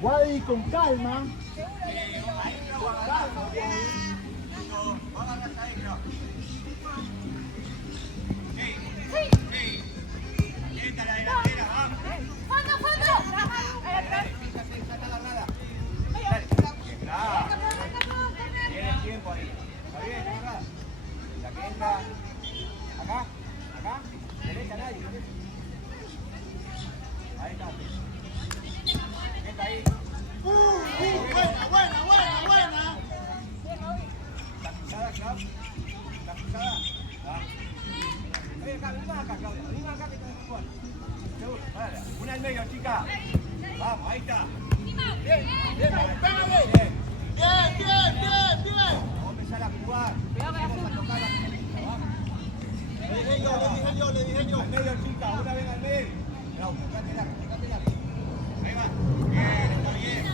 Guadi, con calma. Una al medio, chica. Vamos, ahí está. Bien, bien, pégale. Bien, bien, bien, bien. Vamos a empezar a jugar. Vamos a tocar la pelota. Vamos. Le dije yo. Al medio, chica. Una vez al medio. Bravo, tocátela. Ahí va. Bien, está bien.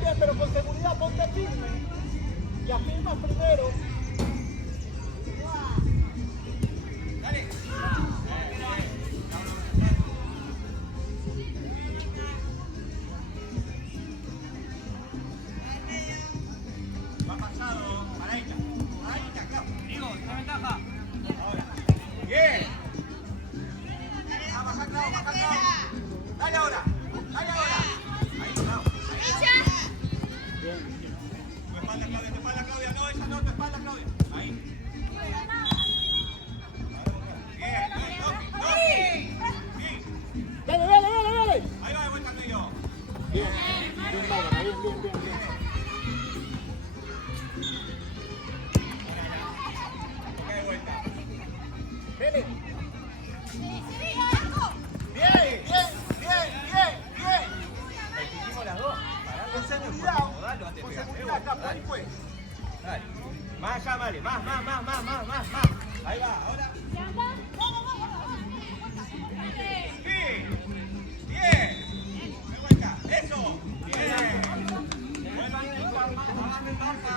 Bien, pero con seguridad, ponte firme. Y afirma primero. Dale. Va pasado. Paraita, claro. Digo, esta ventaja. Ahora. Bien. Baja, Clau. Dale ahora. Ahí, Clau. Bien. Tu espalda, Claudia. No, esa no, tu espalda, Claudia. Ahí. Bien, Toki. Dale. Ahí va de vuelta al medio. Bien, Bárbara, bien. Toca de vuelta. Vele. Bien. Hicimos las dos. Con seguridad. Dale, antes Con de pegar. seguridad, acá, ahí fue. Dale. Más, llámale. Más. Ahí va, ahora. Bien. De vuelta. Eso. Bien. Vuelvan, hagan marca.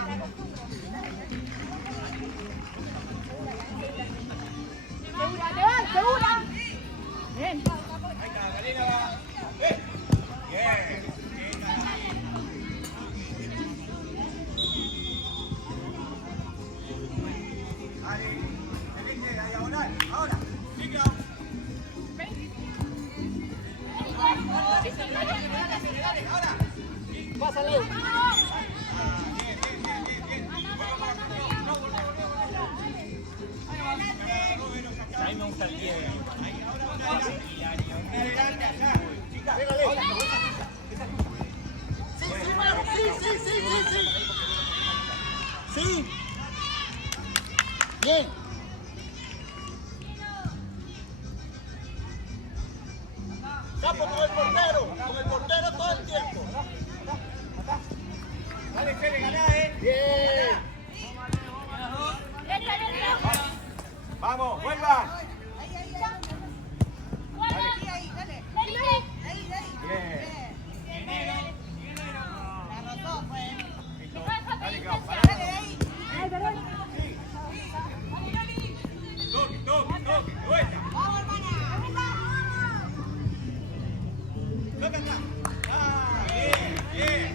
Segura. Bien. Ahí está, Galena va. Bien. Ahí, Celeste, la diagonal. Ahora, chica. Dale, ahora. Pásale. Bien. Vuelvo para acá. No, volvé. Ahí me gusta el pie. Ahí, ahora una adelante, allá. Chica, Pégale. ahora. Sí. Bien. Capo con el portero todo el tiempo. Dale, Fede, ganá, Bien. Vamos, vuelvan. Bien. Dale, Clau, pará. Toque, de vuelta. Toca acá. Bien.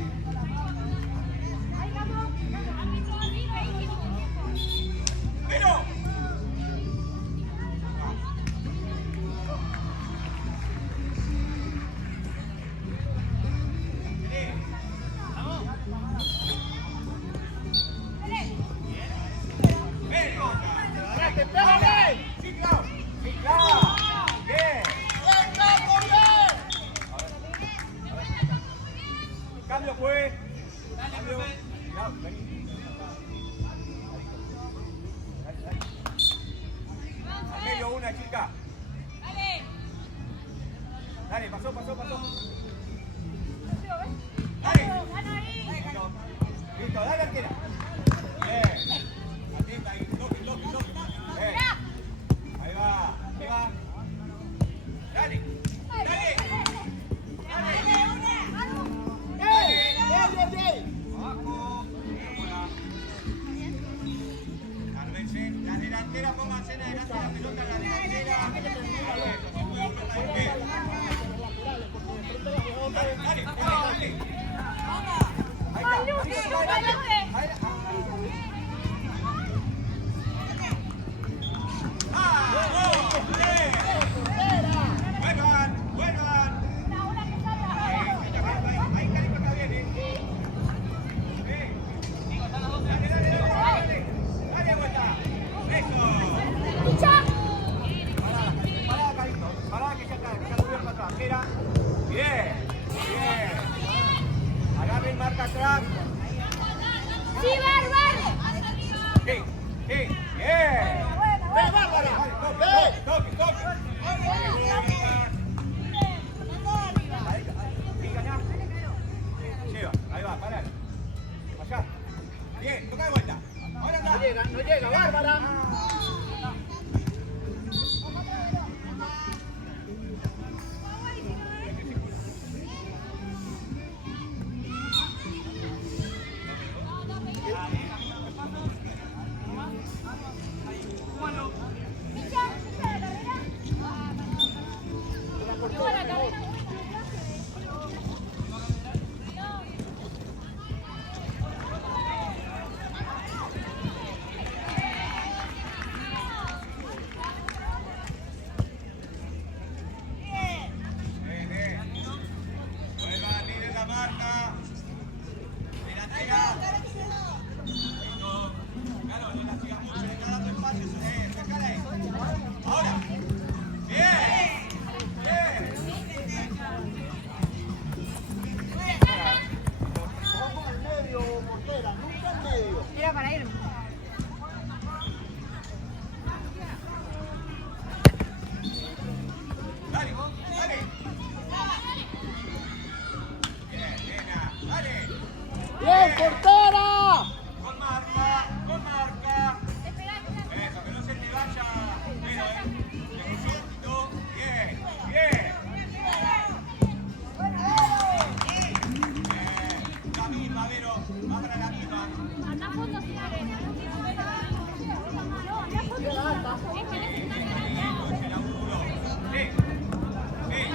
cambio fue. Cambio. Cuidado, vení. Dale. Al medio una, chica. Dale, pasó. Dale. Listo, dale, arquera. Bien. Atenta ahí. Toque. Bien. Ahí va. Dale. Bien. Abajo. Cármense. La delantera, pónganse en la delantera, la pelota en la delantera. Dale. Vuelvan. Ahí Calico está bien, Dale, vuelta. Eso. Pará, Calico. Pará, que ya subió para atrás. Mira. Bien. Agarren marca atrás. Sí, Bárbara. Bien. ¡Ve, Bárbara! ¡Ve! Toque. Lleva, ahí va, pará. Allá. Bien, toca de vuelta. Ahora anda. No llega, Bárbara. Vuelvan, miren la marca. Delantera. Claro, no la sigas mucho, le está dando espacio. Sacala ahí. Ahora. Bien. Ojo al medio, portera, nunca al medio. Era para ir. Dale. Bien, dale. ¡Bien, portera! Con marca. Eso, que no se te vaya. Pero, le cruzó un poquito. Bien. La misma, Vero. Va para la misma. Anda a fondo, si querés. No, anda a fondo. Es que necesitas Ese laburo. Bien.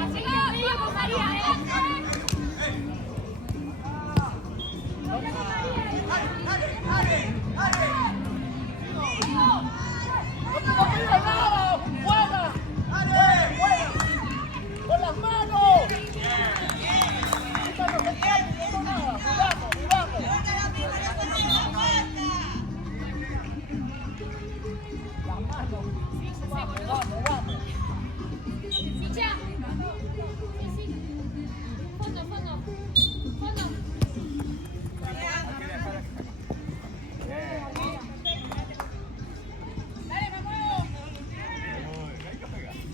Así que vamos, María. Dale. ¡No te lo pido nada! ¡Juega! ¡Con las manos! ¡Quita lo que tiene! ¡No nada! ¡Jugamos! Las manos. Vamos. Ficha. Sí. Fondo.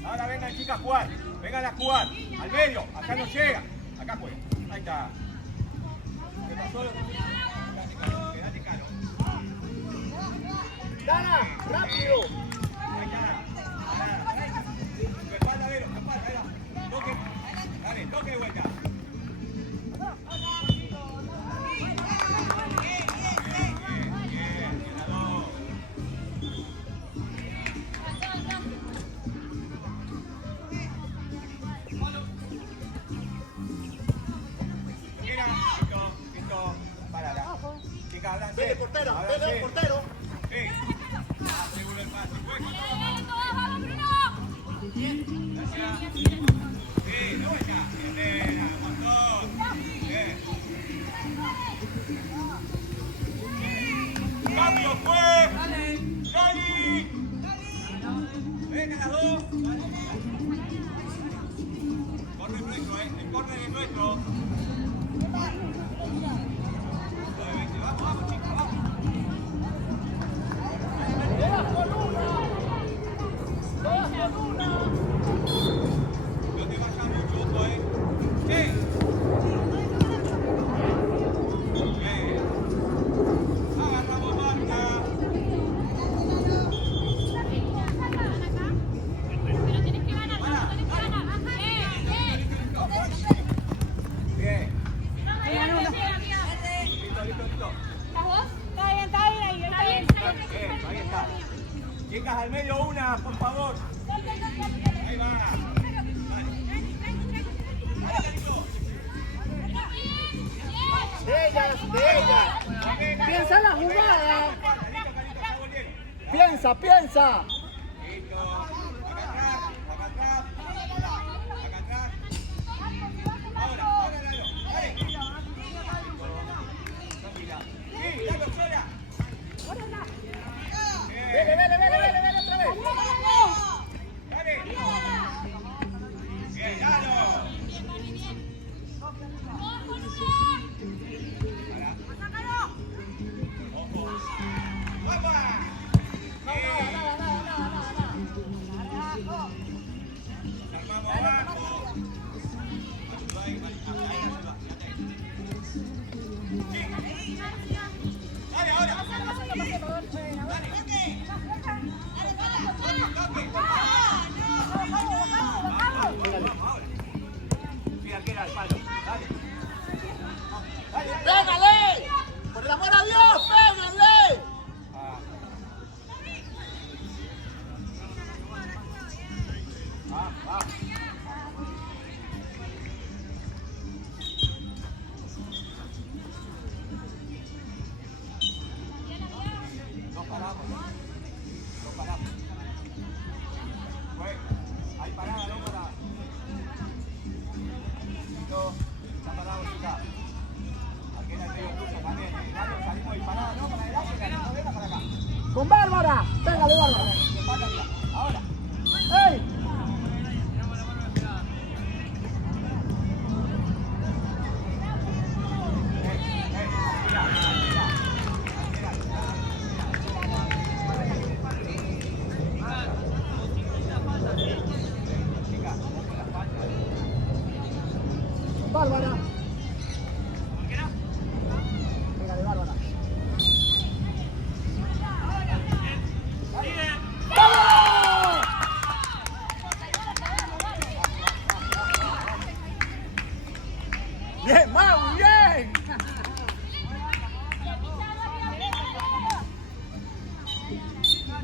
Ahora vengan, chicas, a jugar. Vengan a jugar. Al medio. Acá no llega. Acá juega. Ahí está. ¿Qué pasó? Quédate caro. ¡Dana! ¡Rápido! Ahí está. Tu espalda, Vero. Tu espalda. Ahí va. Toque. Dale, toque de vuelta. Listo. Parada. Chicas, háblanse. ¡Vele, portero! Háblanse. ¡Vele, portero! Sí. Seguro el pase. Pues. ¡Vamos, Bruno! Gracias. Sí, de vuelta. Bien, un montón. Bien. Cambio fue. Gali. Vengan las dos. Corre nuestro, el córner es nuestro. al medio una, por favor. Ahí va. De ella. Piensa en la jugada. Piensa. Listo. Acá atrás. Acá atrás. Ahora, Lalo. Dale. Tranquila. Sí, Lalo, sola. Vele otra vez. Dale. Bien, Lalo. ¡Pégale! ¡Por el amor a Dios, pégale! No paramos. Hay parada, no parada. Listo. Está parado, chica. Aquí en el medio tuyo también. Dale, salimos disparada, no para adelante, no venga para acá. ¡Con Bárbara! ¡Pégale, Bárbara! Ahora. ¡Ey! Bárbara. Pégale, Bárbara. ¡Vamos! Bien, Mau, bien.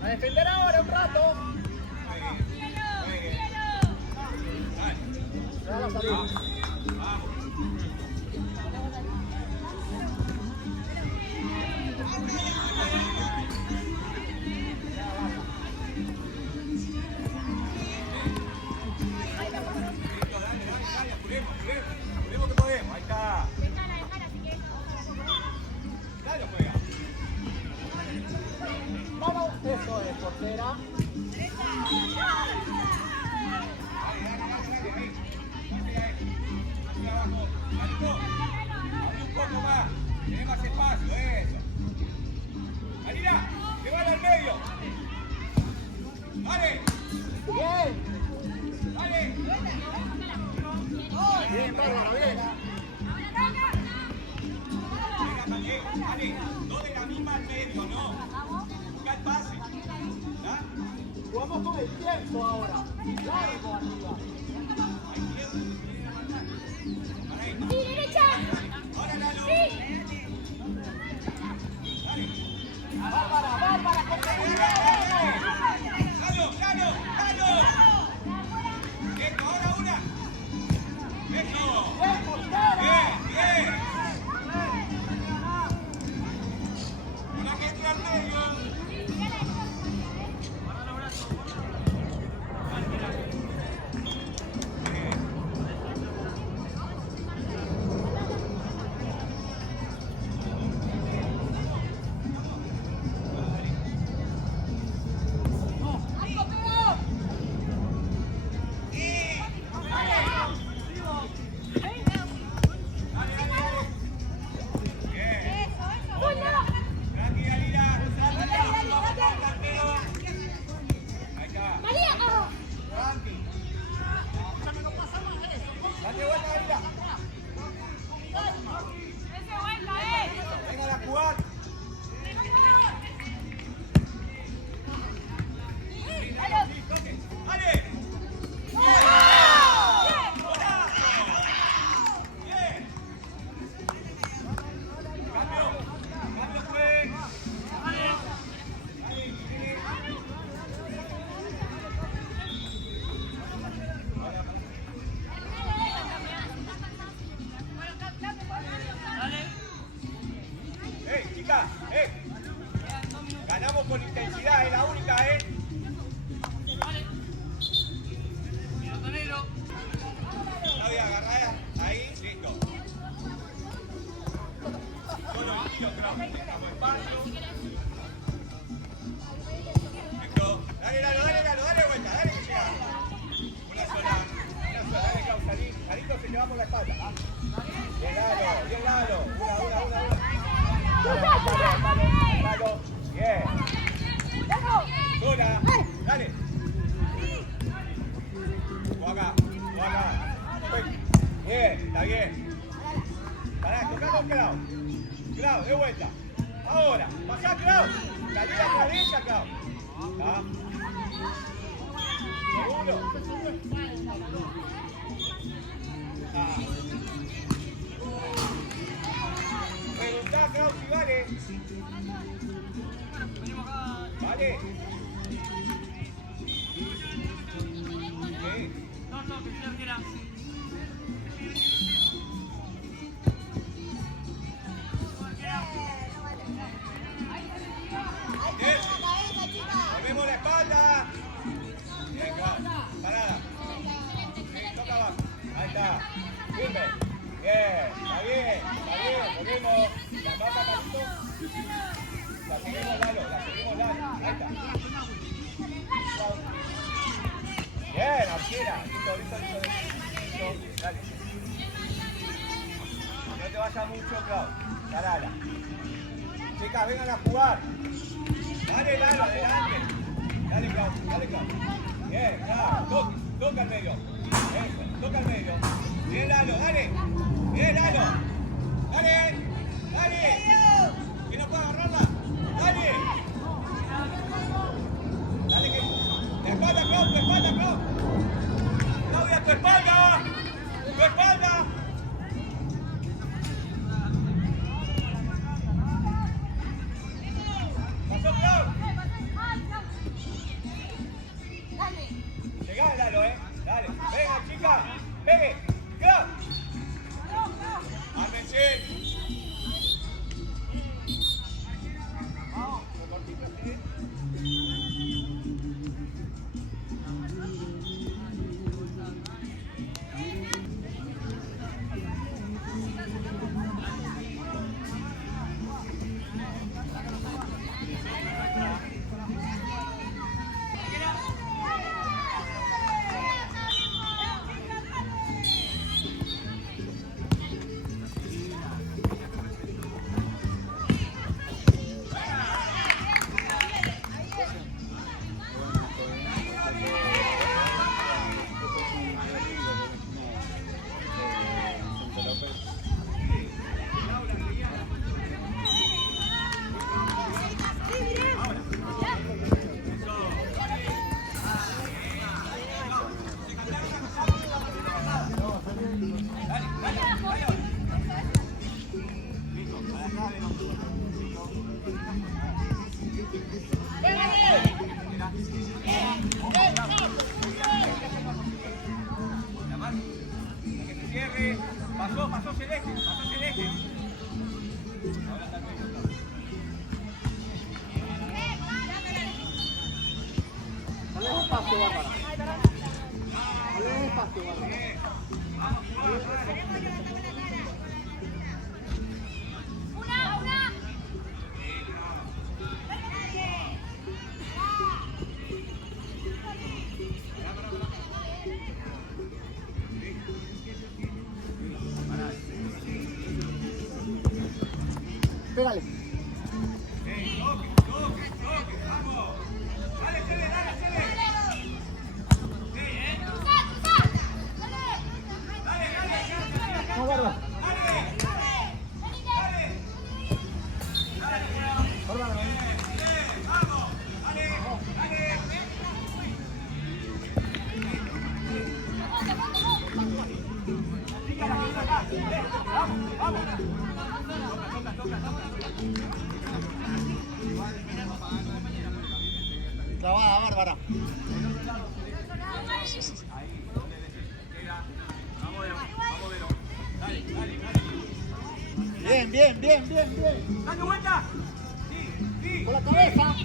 A defender ahora un rato. Déjala salir. Apuremos que podemos. Ahí está. Dale, juega. Vamos, eso es, portera. Un poco más. Tiene más espacio, eso. Marina, llévala al medio. Dale. Bien. Dale. Bien, Bárbara, bien. Dale, no de la misma al medio, no. Busca el pase. ¿Ya? Jugamos con el tiempo ahora. Largo arriba. Sí, derecha. Ahora, Lalo. Sí. Bárbara, con seguridad. Lalo. Esto, ahora una. Eso. Bien, portera. Bien. Una que entra al medio. chicas. Ganamos con intensidad, es la única, Claudia, agarrá ahí, listo. Solo el tiro, Claudia. Dejamos espacio. Listo. Dale vuelta, dale que llega. Una sola, dale, Clau, salito se llevamos la espalda. Bien, Lalo. Una. Dale. Bien. Sola, dale. Juega. Bien, está bien. Pará, tocamos Clau. Clau, de vuelta. Ahora, pasá Clau. Salí la cabeza, Clau. ¿Está? ¿Seguro? Preguntá, Clau, si vale. ¿Vale? Sí. No, que sea arquera. Volvemos la espalda. Bien, Clau. Parada. Sí, toca abajo. Ahí está. Firme. Bien, está bien. Volvemos. La pata, Carlito. La seguimos, Lalo. Ahí está. Bien, arquera. Listo. Dale. No te vayas mucho, Clau. Parala. Chicas, vengan a jugar. Dale, Lalo, adelante. Dale, Clau. Bien, Clau. Toca al medio. Eso, toca al medio. Bien, Lalo, dale. Bien, Lalo. Dale. ¿Quién no puede agarrarla? Dale. Dale, que... Tu espalda, Clau. Claudia, tu espalda. Pasó, Clau. Llegá, Lalo, dale. Venga, chica. Pegue. Clau. Ármense. Vamos, cortito, ¿sí? Pasó Celeste. Ahora está el medio. Dale espacio, Bárbara. Pégale. Toque, vamos. Dale, Cele. No, Bárbara. Bárbara, ven. Vamos. Dale. Vamos. Clavada, Bárbara. Vamos, Vero. Dale. Bien, bien, bien, bien, bien. ¡Dale vuelta! Sí, sí. Con la cabeza.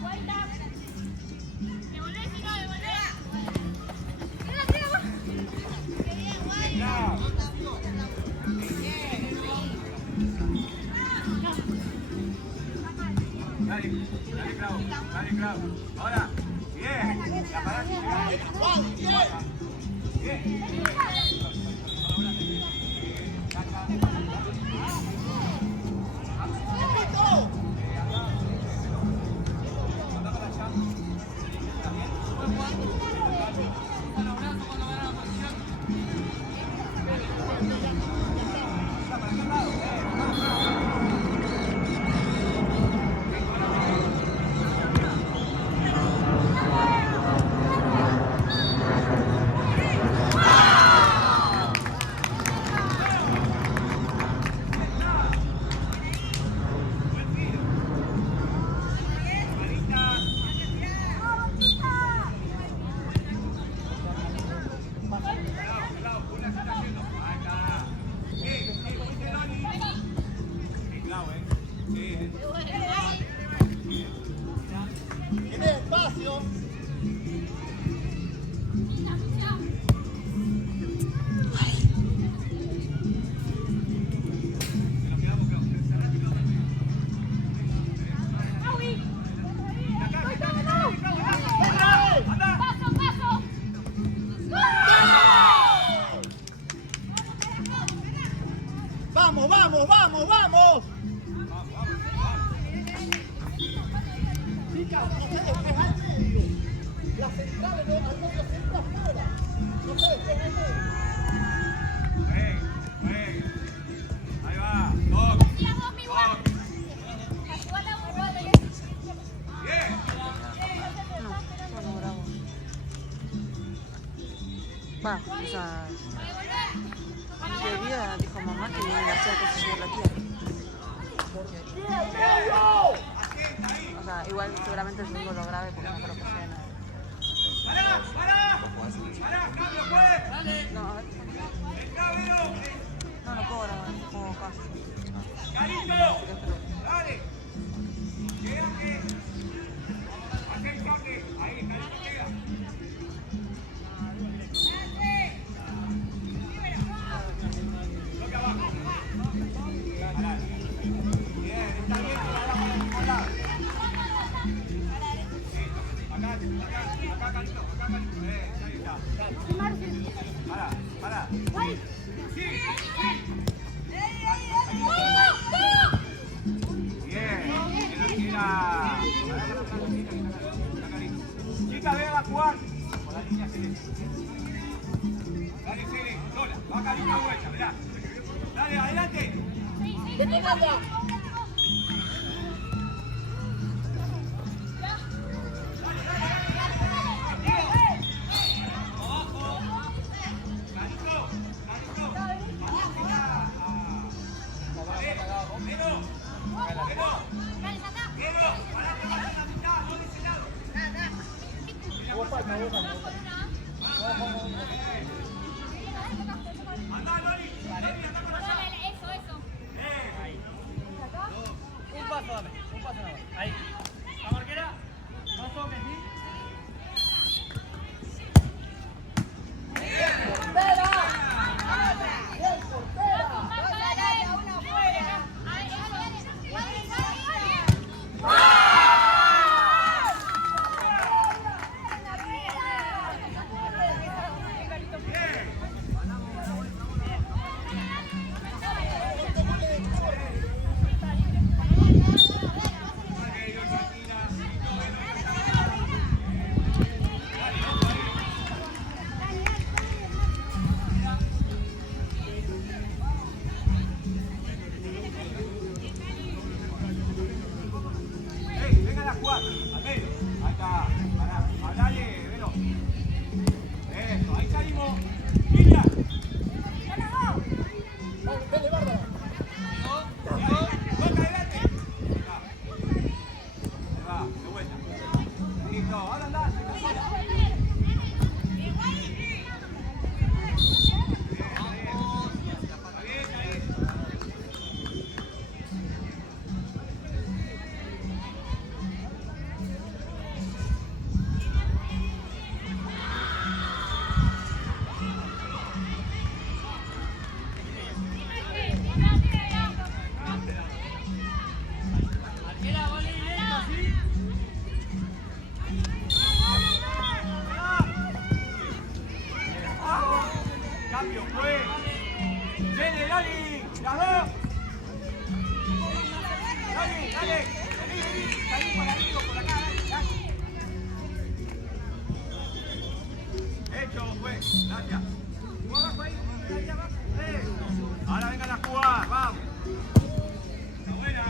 Vuelta. Devolvé, si no, devolvé. Tira, tira. Qué bien, guay. Bravo. Dale, dale, Clau, dale, Clau. Ahora, bien. La parás y llegás. Bien. Tiene espacio. Paso, paso. Vamos, vamos, vamos, vamos. Chicas, no se despejen al medio. La central al medio siempre afuera. No se despejen al medio. Ahí va. Toc. Tira vos, mi guay. Igual a un gol. Bien. Bueno, bravo. Va, o sea, en teoría dijo mamá que hacía que se lleve la tía. O sea, igual seguramente el segundo lo grabe porque no creo que sea nada. ¡Pará! ¡Cambio, pues! No, a ver. ¡Entrá, Vero! No, no puedo grabar, como acá. ¡Carito! ¡Dale! Llega que... Hacé el choque. Ahí, Carito queda. Toque abajo. Pará. Bien, está bien. Para el mismo lado. Sí, acá, Carito. Acá, Carito. Ahí está. Pará. Sí, Bien, queda. Chicas, vengan a jugar por la línea celeste. Dale, Cele, sola. Va Carito de vuelta, mirá. Dale, adelante. Eso. Un paso nada más. Ahí. La marquera. Más toques, ¿sí? dale. Vení, salí por ahí o por acá, dale. Hecho, pues, gracias. Tú abajo ahí, ahí abajo. Ahora vengan a jugar, vamos. Está buena.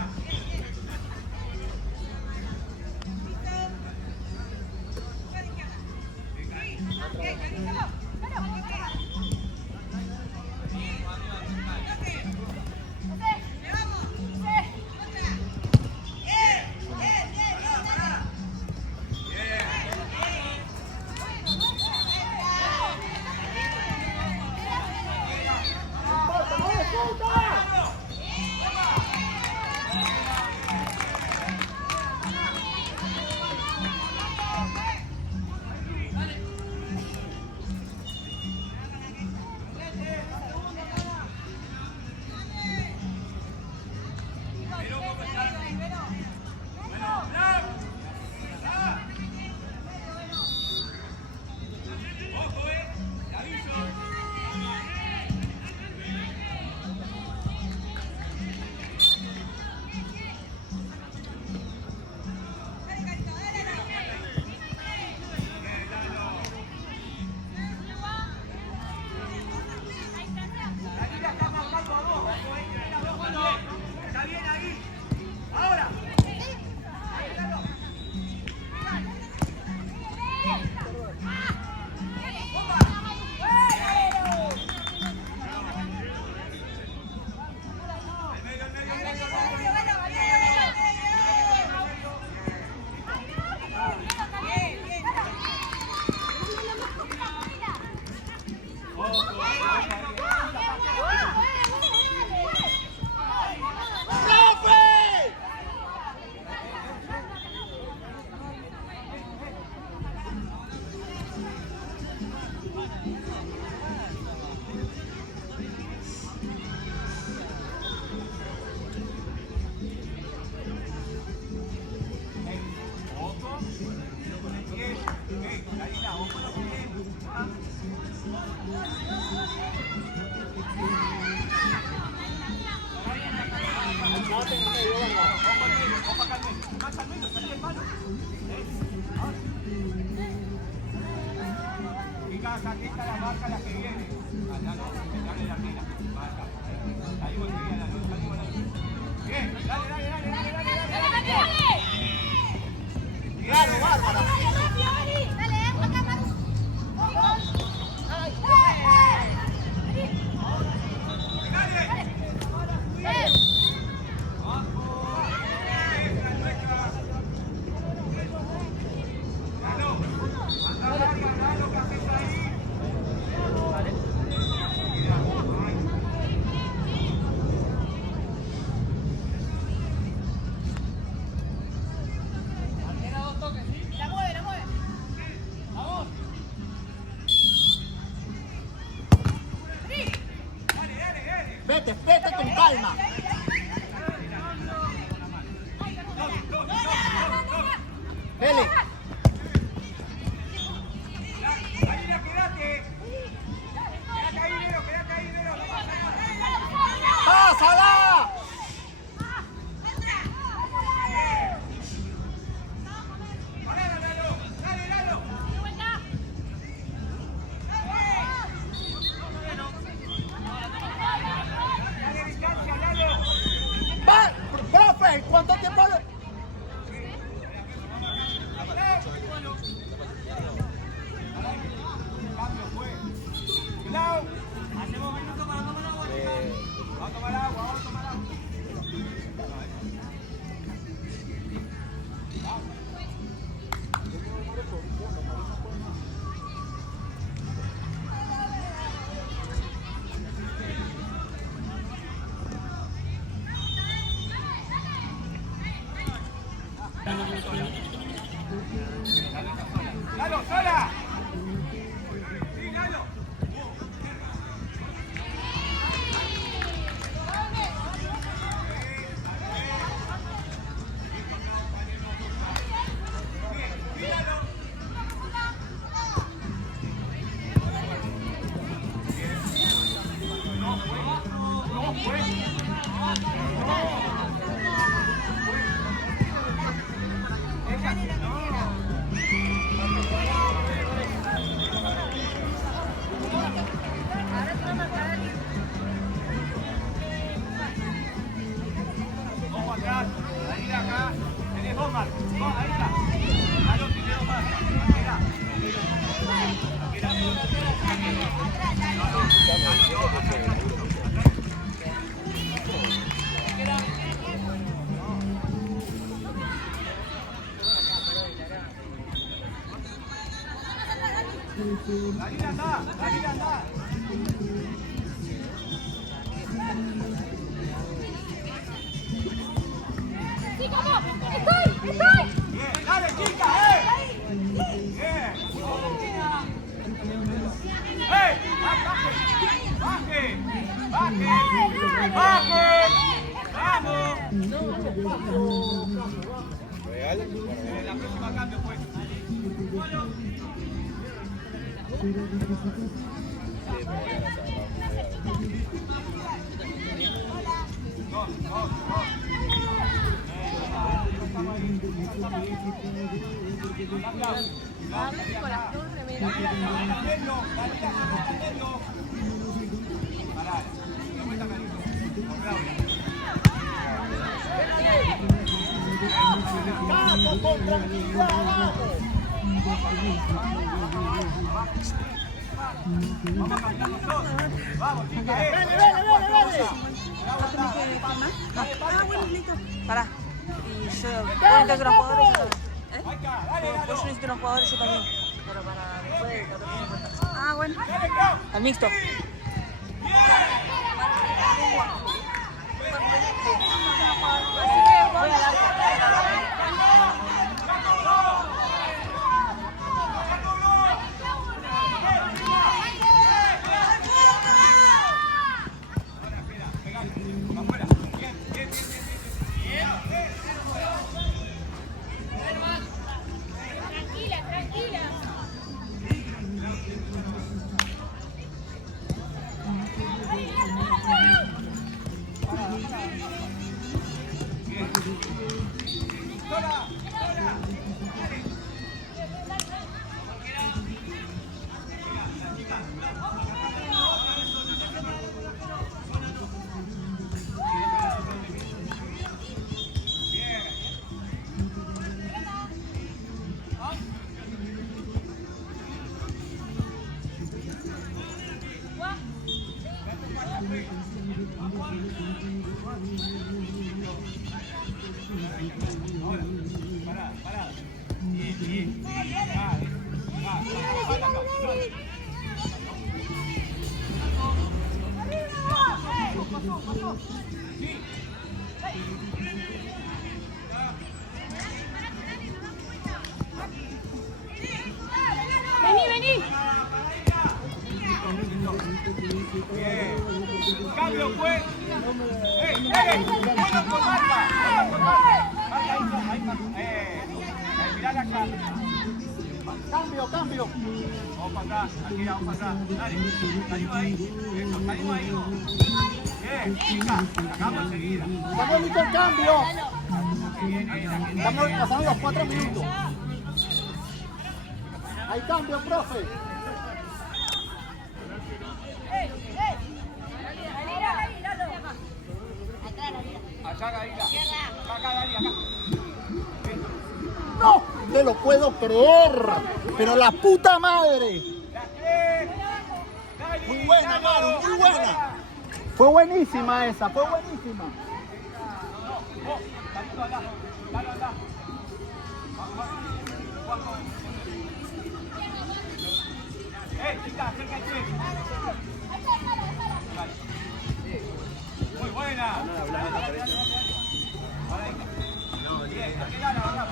Aquí está la marca, la que viene. Allá no, dale la tira. Marca. Ahí voy, bien, dale, dale, dale, dale, dale, dale. Claro, Bárbara. Dale, acá, Maru. Vete, vete con calma. Vele. ¡Pásala! ¡Profe! ¿Cuánto tiempo le...? Hacemos minutos para tomar agua. Vamos a tomar agua, vamos a tomar agua. ¡Lalo, sola! ¡Sí, Lalo! No fue. Dalila anda, Dalila anda. Sí, ¿cómo? ¡Estoy! Bien, dale chica, Bien. Baje. Vamos. Real. En la próxima cambio pues. Vamos con tranquilidad, vamos. Vamos, chica, Dale. Bueno, listo. Pará. Y yo voy a necesitar unos jugadores yo también. Vos yo necesito unos jugadores yo también. Pero para después de 14 minutos. Ah, bueno. Al mixto. Voy al arco. Tranquila. Vení. Bien. Cambio pues. Bueno con marca. Ahí. Mirá la cara. Cambio. Vamos para atrás, aquí vamos para atrás. Dale, salimos ahí. Eso, salimos ahí. Bien, chica, sacamos enseguida. Estamos listos el cambio. Estamos pasando los 4 minutos. Hay cambio, profe. Allá, Dalila. Acá, Dalila, acá. No te lo puedo creer. Pero la puta madre. Muy buena, Maru, muy buena. Fue buenísima esa, fue buenísima. Chica, acércate. Muy buena. Bien, aquí gana, ahora.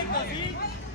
Lento, ¿sí?